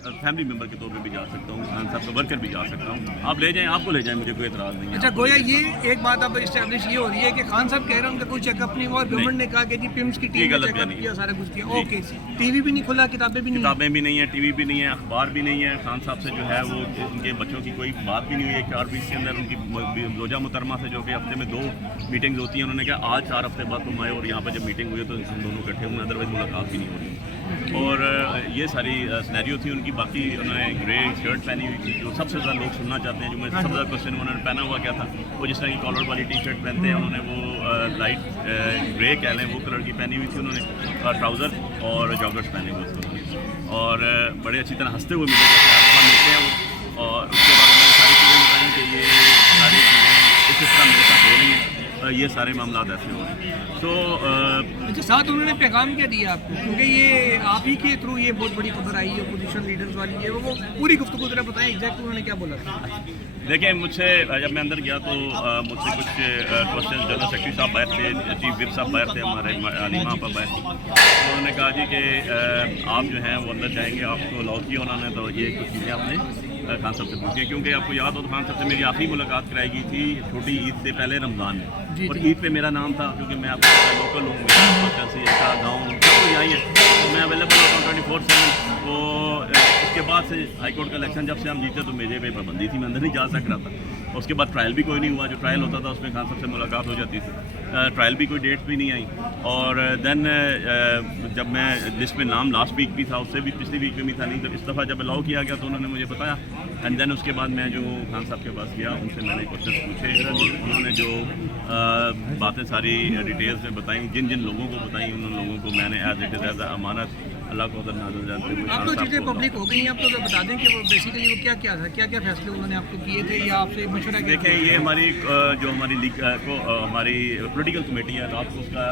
Family member के तौर पे भी जा सकता हूँ, खान साहब का वर्कर भी जा सकता हूँ। आप ले जाएं, आपको ले जाएं, मुझे कोई एतराज़ नहीं है। अच्छा गोया ये एक बात अब इस्टेब्लिश ये हो रही है कि खान साहब कह रहे हैं उनका कोई चेकअप नहीं हुआ और गवर्नमेंट ने कहा कि जी पिम्स की टीम ने चेकअप किया, सारा कुछ किया। ओके, टीवी भी नहीं खुला, किताबें भी नहीं, किताबें भी नहीं है, टीवी भी नहीं है, अखबार भी नहीं है। खान साहब से जो है वो उनके बच्चों की कोई बात भी नहीं हुई है 4-20 के अंदर। उनकी रोजा मुहतरमा से जो कि हफ्ते में 2 मीटिंग्स होती हैं, उन्होंने कहा आज 4 हफ्ते बाद तुम आए और यहाँ पर जब मीटिंग हुई तो हम दोनों इकट्ठे हुए, अदरवाइज मुलाकात भी नहीं हो रही। और ये सारी सिनेरियो थी उनकी। बाकी उन्होंने ग्रे शर्ट पहनी हुई थी, जो सबसे ज़्यादा लोग सुनना चाहते हैं, जो मैं सबसे ज़्यादा क्वेश्चन उन्होंने पहना हुआ क्या था, वो जिस तरह की कॉलर वाली टी शर्ट पहनते हैं, उन्होंने वो लाइट ग्रे कह लें वो कलर की पहनी हुई थी उन्होंने, ट्राउज़र और जॉगर्स पहने हुए थे उन्होंने, और बड़े अच्छी तरह हंसते हुए मिले, जैसे आप मिलते हैं वो। और उसके बाद उन्होंने सारी चीज़ें बताई कि ये सारी चीज़ें इस तरह मेरे साथ हो रही हैं, ये सारे मामला ऐसे हो रहे हैं। तो अच्छा साथ उन्होंने पैगाम क्या दिया आपको, क्योंकि ये आप ही के थ्रू ये बहुत बड़ी खबर आई है अपोजिशन लीडर्स वाली है, वो पूरी गुफ्तगू जरा बताएं एग्जैक्ट उन्होंने क्या बोला था। देखिए, मुझसे जब मैं अंदर गया तो मुझसे कुछ क्वेश्चन जनरल सेक्रेटरी साहब बाहर थे, चीफ विप साहब बाहर थे, हमारे अलीमा आपा बाहर थी। तो उन्होंने कहा जी कि आप जो हैं वो अंदर जाएंगे, आपको अलाउ किया उन्होंने, तो ये कुछ चीज़ें आपने खान साहब से पूछी, क्योंकि आपको याद हो तो खान साहब से मेरी आखिरी मुलाकात कराई गई थी छोटी ईद से पहले रमज़ान में, और ईद पे मेरा नाम था, क्योंकि मैं आपको लोकल हूँ, मेरा से गाँव सब तो यहीं है, तो मैं अवेलेबल होता हूँ 24/7। तो उसके बाद से हाई कोर्ट का इलेक्शन जब से हम जीते तो मेरे पे पाबंदी थी, मैं अंदर नहीं जा सक रहा था। उसके बाद ट्रायल भी कोई नहीं हुआ, जो ट्रायल होता था उसमें खान साहब से मुलाकात हो जाती थी, ट्रायल भी कोई डेट्स भी नहीं आई। और देन जब मैं लिस्ट में नाम लास्ट वीक भी था, उससे भी पिछली वीक में भी था नहीं, तो इस दफ़ा जब अलाउ किया गया तो उन्होंने मुझे बताया। एंड देन उसके बाद मैं जो खान साहब के पास गया, उनसे मैंने क्वेश्चन पूछे, उन्होंने जो बातें सारी डिटेल्स में बताई, जिन जिन लोगों को बताई, उन लोगों को मैंने एज इट इज़ एज अमानत अल्लाह को अदर नाज़र जानते हुए आप तो चीज़ें पब्लिक हो गई हैं, आप तो बता दें कि वो बेसिकली वो क्या क्या था, क्या क्या फैसले उन्होंने आपको किए थे या आपसे मशवरा किया? देखें, ये हमारी जो हमारी लीग को हमारी पॉलिटिकल कमेटी है, रात को उसका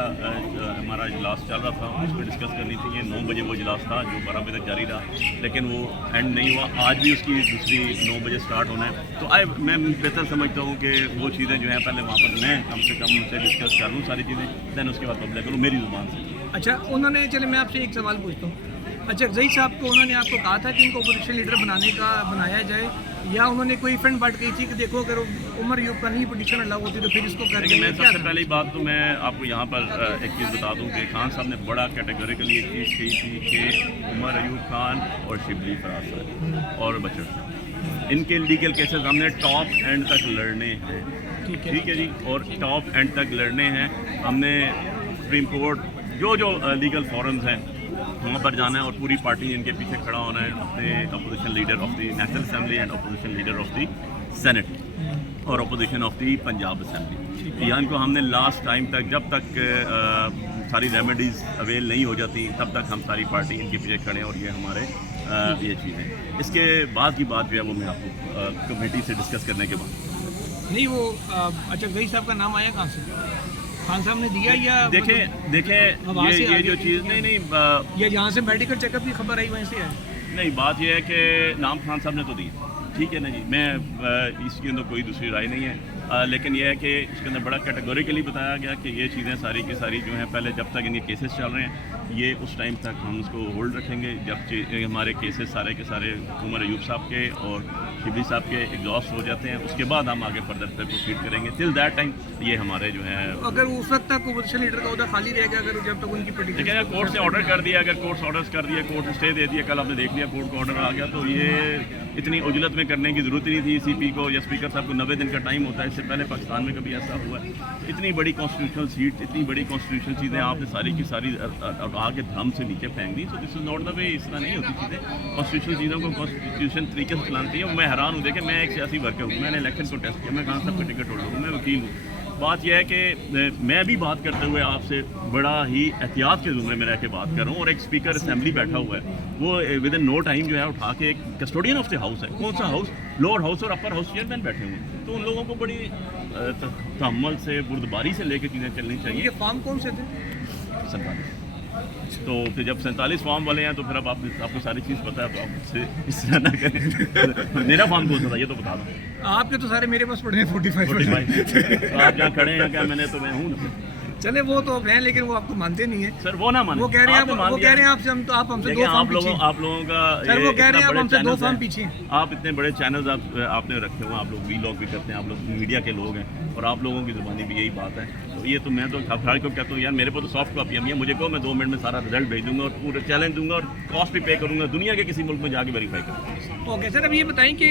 हमारा इजलास चल रहा था, उसको डिस्कस करनी थी। ये 9 बजे वो इजलास था जो 12 बजे तक जारी रहा, लेकिन वो एंड नहीं हुआ। आज भी उसकी दूसरी 9 बजे स्टार्ट होना है, तो मैं बेहतर समझता हूँ कि वो चीज़ें जो हैं पहले वहाँ पर मैं कम से कम उनसे डिस्कस कर लूँ सारी चीज़ें, दैन उसके बाद पब्लिक करूँ मेरी ज़ुबान से। अच्छा, उन्होंने, चले मैं आपसे एक सवाल पूछता हूँ। अच्छा, ज़ई साहब को उन्होंने आपको कहा था कि इनको अपोजिशन लीडर बनाया जाए, या उन्होंने कोई फंड बांट गई थी कि देखो अगर उमर यूब का नहीं पोजीशन अलाउ होती तो फिर इसको कर देंगे? मैं सबसे पहली बात तो मैं आपको यहाँ पर एक चीज़ बता दूँ कि खान साहब ने बड़ा कैटेगोरिकली एक चीज़ कही थी कि उमर अयूब खान और शिबली फराज साहब और बचर, इनके लीगल केसेस हमने टॉप एंड तक लड़ने हैं, ठीक है जी, और टॉप एंड तक लड़ने हैं। हमने सुप्रीम कोर्ट जो लीगल फोरम्स हैं वहाँ पर जाना है, और पूरी पार्टी इनके पीछे खड़ा होना है, अपने opposition leader of the national assembly and opposition leader of the senate और opposition of the Punjab assembly. यहाँ को हमने लास्ट टाइम तक, जब तक सारी रेमेडीज़ अवेल नहीं हो जाती, तब तक हम सारी पार्टी इनके पीछे खड़े हैं, और ये हमारे ये चीज़ें। इसके बाद की बात जो है वो मैं आपको कमेटी से डिस्कस करने के बाद नहीं वो अच्छा, ज़ई साहब का नाम आया कहाँ से? खान साहब ने दिया या देखें ये जो चीज़ नहीं या जहाँ से मेडिकल चेकअप की खबर आई वहीं से है? नहीं, बात यह है कि नाम खान साहब ने तो दी, ठीक है ना जी, मैं इसके अंदर कोई दूसरी राय नहीं है, लेकिन यह है कि इसके अंदर बड़ा कैटेगोरिकली बताया गया कि ये चीज़ें सारी की सारी जो हैं, पहले जब तक इनके केसेस चल रहे हैं ये उस टाइम तक हम उसको होल्ड रखेंगे, जब हमारे केसेस सारे के सारे उमर अयूब साहब के और शिबली साहब के एग्जॉस्ट हो जाते हैं, उसके बाद हम आगे फर्दर तक प्रोसीड करेंगे। टिल दैट टाइम ये हमारे जो है, अगर उस वक्त तक अपोजिशन लीडर का उधर खाली रहेगा, अगर जब तक उनकी देखिए कोर्ट से ऑर्डर कर दिया, अगर कोर्ट ऑर्डर्स कर दिया, कोर्ट स्टे दे दिया, कल आपने देख लिया कोर्ट का ऑर्डर आ गया, तो ये इतनी उजलत में करने की ज़रूरत ही नहीं थी। CP को या स्पीकर साहब को 90 दिन का टाइम होता है, इससे पहले पाकिस्तान में कभी ऐसा हुआ है? इतनी बड़ी कॉन्स्टिट्यूशनल सीट, इतनी बड़ी कॉन्स्टिट्यूशनल चीज़ें आपने सारी की सारी आगे धम से नीचे फेंक दी। तो this is not the way, इस तरह नहीं होती चीज़ें। कॉन्स्टिट्यूशनल चीज़ों को कॉन्स्टिट्यूशन तरीके से चलानी चाहिए। मैं हैरान हूँ, देखिए मैं एक सियासी वर्कर हूँ, मैंने इलेक्शन को टेस्ट किया, मैं खान साहब का टिकट होल्डर हूँ, मैं वकील हूँ। बात यह है कि मैं भी बात करते हुए आपसे बड़ा ही एहतियात के ज़ुमरे में रह के बात कर रहा हूँ, और एक स्पीकर असेंबली बैठा हुआ है, वो विद इन नो टाइम जो है उठा के, एक कस्टोडियन ऑफ द हाउस है, कौन सा हाउस, लोअर हाउस और अपर हाउस चेयरमैन बैठे हुए हैं, तो उन लोगों को बड़ी तहम्मुल से, बुर्दबारी से लेकर चीज़ें चलनी चाहिए। ये फॉर्म कौन से थे? 47। तो फिर जब 47 फॉर्म वाले हैं तो फिर अब आपको सारी चीज़ पता है, तो आप मुझसे इस तरह ना करें। मेरा फॉर्म कौन सा था ये तो बता दो। आपके तो सारे मेरे पास पड़े हैं 45। तो आप जहाँ खड़े हैं क्या, मैं हूँ ना। चले वो तो अब हैं लेकिन वो आपको मानते नहीं है। सर वो ना माने, वो कह रहे हैं आपने मान वो दिया कह रहे हैं है। आपसे हम तो आप हमसे देखिए, 2 फॉर्म पीछे। आप लोगों का सर ये वो कह रहे हैं इतना आप हमसे बड़े 2 channels फॉर्म हैं। पीछे हैं। आप इतने बड़े चैनल्स आपने रखे हुए हैं, आप लोग वीलॉग भी करते हैं, आप लोग मीडिया के लोग हैं और आप लोगों की ज़ुबानी भी यही बात है। तो ये तो मैं तो खबरार को कहता हूँ यार मेरे को तो सॉफ्ट कॉपी है, मुझे को मैं 2 मिनट में सारा रिजल्ट भेज दूंगा और पूरा चैलेंज दूंगा और कॉस्ट भी पे करूंगा, दुनिया के किसी मुल्क में जाके वेरीफाई करूंगा। ओके सर, अब ये बताएं कि